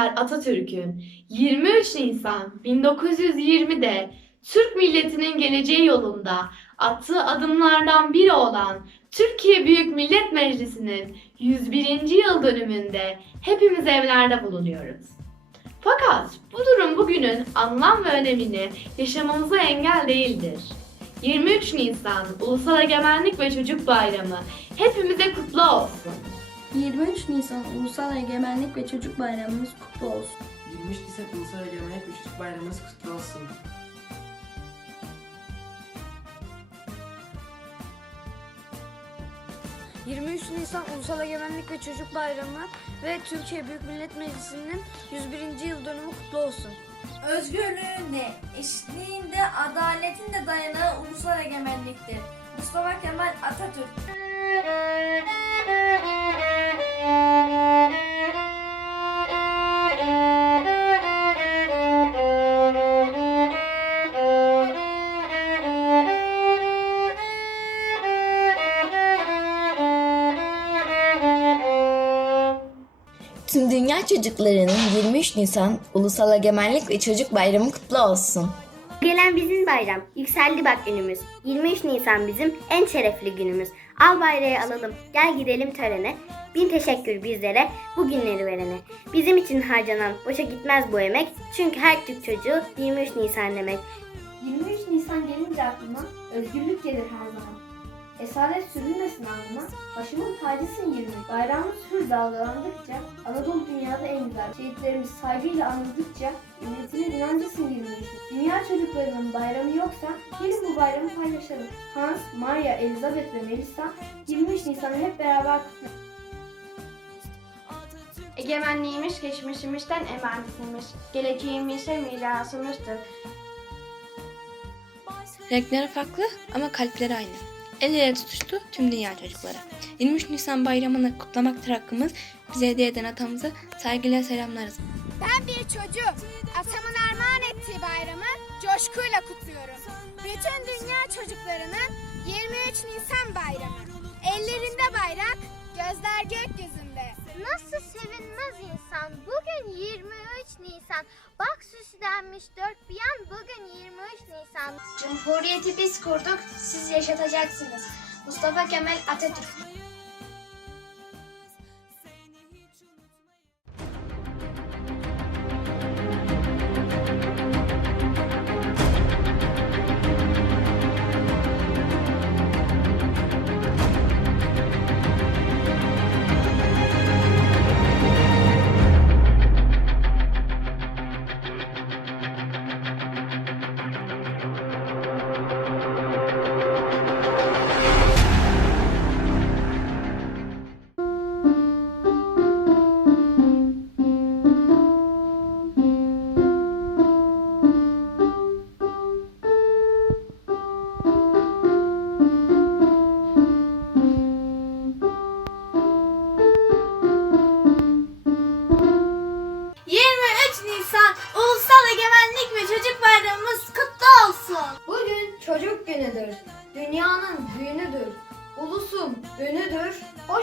Önder Atatürk'ün 23 Nisan 1920'de Türk milletinin geleceği yolunda attığı adımlardan biri olan Türkiye Büyük Millet Meclisi'nin 101. yıl dönümünde hepimiz evlerde bulunuyoruz. Fakat bu durum bugünün anlam ve önemini yaşamamıza engel değildir. 23 Nisan Ulusal Egemenlik ve Çocuk Bayramı hepimize kutlu olsun. 23 Nisan Ulusal Egemenlik ve Çocuk Bayramımız kutlu olsun. 23 Nisan Ulusal Egemenlik ve Çocuk Bayramımız kutlu olsun. Hı. 23 Nisan Ulusal Egemenlik ve Çocuk Bayramı ve Türkiye Büyük Millet Meclisi'nin 101. yıl dönümü kutlu olsun. Özgürlüğünde, eşitliğinde, adaletinde dayanağı ulusal egemenliktir. Mustafa Kemal Atatürk. Tüm dünya çocuklarının 23 Nisan Ulusal Egemenlik ve Çocuk Bayramı kutlu olsun. Gelen bizim bayram, yükseldi bak günümüz. 23 Nisan bizim en şerefli günümüz. Al bayrağı alalım, gel gidelim törene. Bin teşekkür bizlere, bu günleri verene. Bizim için harcanan boşa gitmez bu emek. Çünkü her Türk çocuğu 23 Nisan demek. 23 Nisan gelince aklıma özgürlük gelir her zaman. Esaret sürülmesin alnıma, başımın tacısın 20. Bayrağımız hür dalgalandıkça, Anadolu dünyada en güzel. Şehitlerimiz saygıyla anıldıkça, milletinin inancısın 23. Dünya çocuklarının bayramı yoksa, gelin bu bayramı paylaşalım. Hans, Maria, Elizabeth ve Melissa 23 Nisan'ı hep beraber kutlayalım. Egemenliğimiz geçmişimizden emanetimiz, geleceğimizde mirasımızdır. Renkleri farklı ama kalpleri aynı. El ele tutuştu tüm dünya çocukları. 23 Nisan bayramını kutlamaktır hakkımız. Bize hediye eden atamızı saygıyla selamlarız. Ben bir çocuğum. Atamın armağan ettiği bayramı coşkuyla kutluyorum. Bütün dünya çocuklarının 23 Nisan bayramı. Ellerinde bayrak, gözler gökyüzünde. Nasıl sevinmez insan? Bugün 23 Nisan. Bak süslenmiş dört bir yan bugün 23 Nisan. Cumhuriyeti biz kurduk, siz yaşatacaksınız. Mustafa Kemal Atatürk.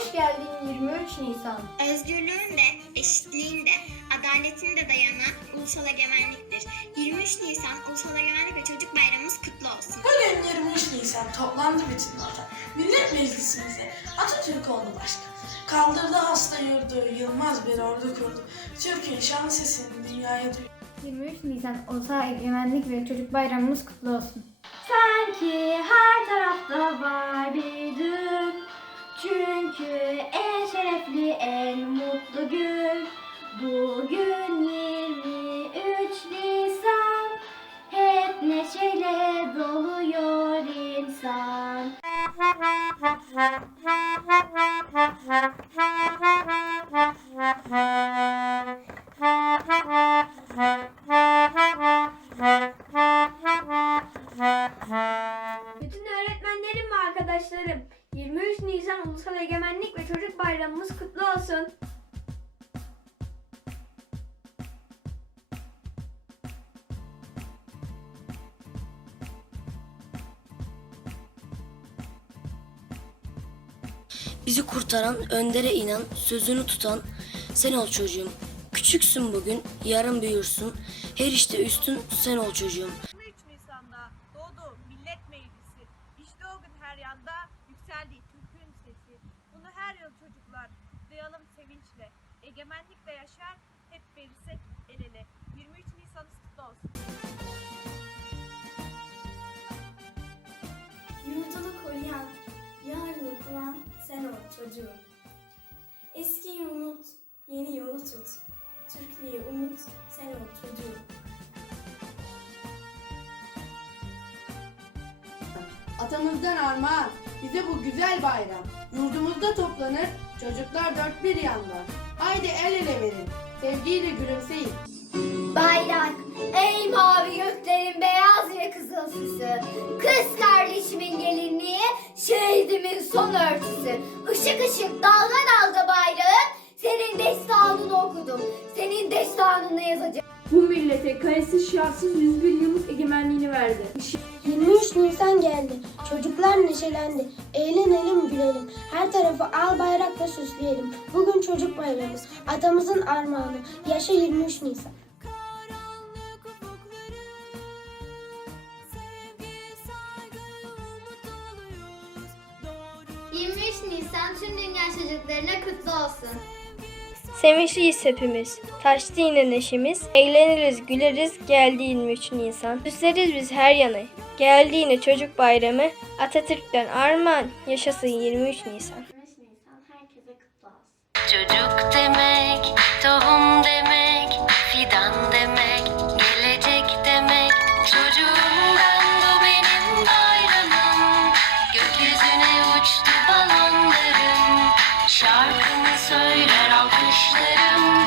Hoş geldin 23 Nisan. Özgürlüğünde, eşitliğinde, adaletinde dayanan Ulusal Egemenliktir. 23 Nisan Ulusal Egemenlik ve Çocuk Bayramımız kutlu olsun. Bugün 23 Nisan toplandı bütün vatan. Millet Meclisimizde Atatürk oldu başkan. Kaldırdı hasta yurdu, yılmaz bir ordu kurdu. Türk'ün şanlı sesini dünyaya duyurdu. 23 Nisan Ulusal Egemenlik ve Çocuk Bayramımız kutlu olsun. Sanki her tarafta var bir dün. Çünkü en şerefli, en mutlu gün. Bugün 23 Nisan. Hep neşeyle doluyor insan. Bütün öğretmenlerim ve arkadaşlarım 23 Nisan Ulusal Egemenlik ve Çocuk Bayramımız kutlu olsun. Bizi kurtaran, öndere inan, sözünü tutan sen ol çocuğum. Küçüksün bugün, yarın büyürsün. Her işte üstün sen ol çocuğum. 23 Nisan'da doğdu Millet Meclisi. İşte o gün her yanda yükseldi Türk'ün sesi. Bunu her yıl çocuklar duyalım sevinçle. Egemenlikle yaşar hep verirsek el ele. 23 Nisan kutlu olsun. Yurdunu koruyan, yarını kuran sen ol çocuğum. Eskiyi unut, yeni yolu tut. Türklüğü umut, sen ol çocuğum. Atamızdan armağan bize bu güzel bayram. Yurdumuzda toplanır çocuklar dört bir yandan. Haydi el ele verin, sevgiyle gülümseyin. Bayrak, ey mavi göklerin beyaz ve kızıl süsü. Kız kardeşimin gelinliği, şehidimin son örtüsü. Işık ışık dalga dalga bayrağım, senin destanını okudum. Senin destanını yazacağım. Bu millete kayıtsız şartsız 101 yıllık egemenliğini verdi. 23 Nisan geldi. Çocuklar neşelendi. Eğlenelim, gülelim. Her tarafı al bayrakla süsleyelim. Bugün çocuk bayramımız. Atamızın armağanı. Yaşa 23 Nisan. 23 Nisan tüm dünya çocuklarına kutlu olsun. Sevinçliyiz hepimiz. Taştı yine neşemiz. Eğleniriz, güleriz. Geldi 23 Nisan. Süsleriz biz her yanı. Geldi yine çocuk bayramı. Atatürk'ten armağan. Yaşasın 23 Nisan. Çocuk demek, tohum demek, fidan demek, gelecek demek. Çocuğumdan bu benim bayramım. Gökyüzüne uçtu balonlarım. Şarkımı söyler alkışlarım.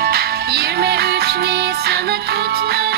23 Nisan'ı kutlarım.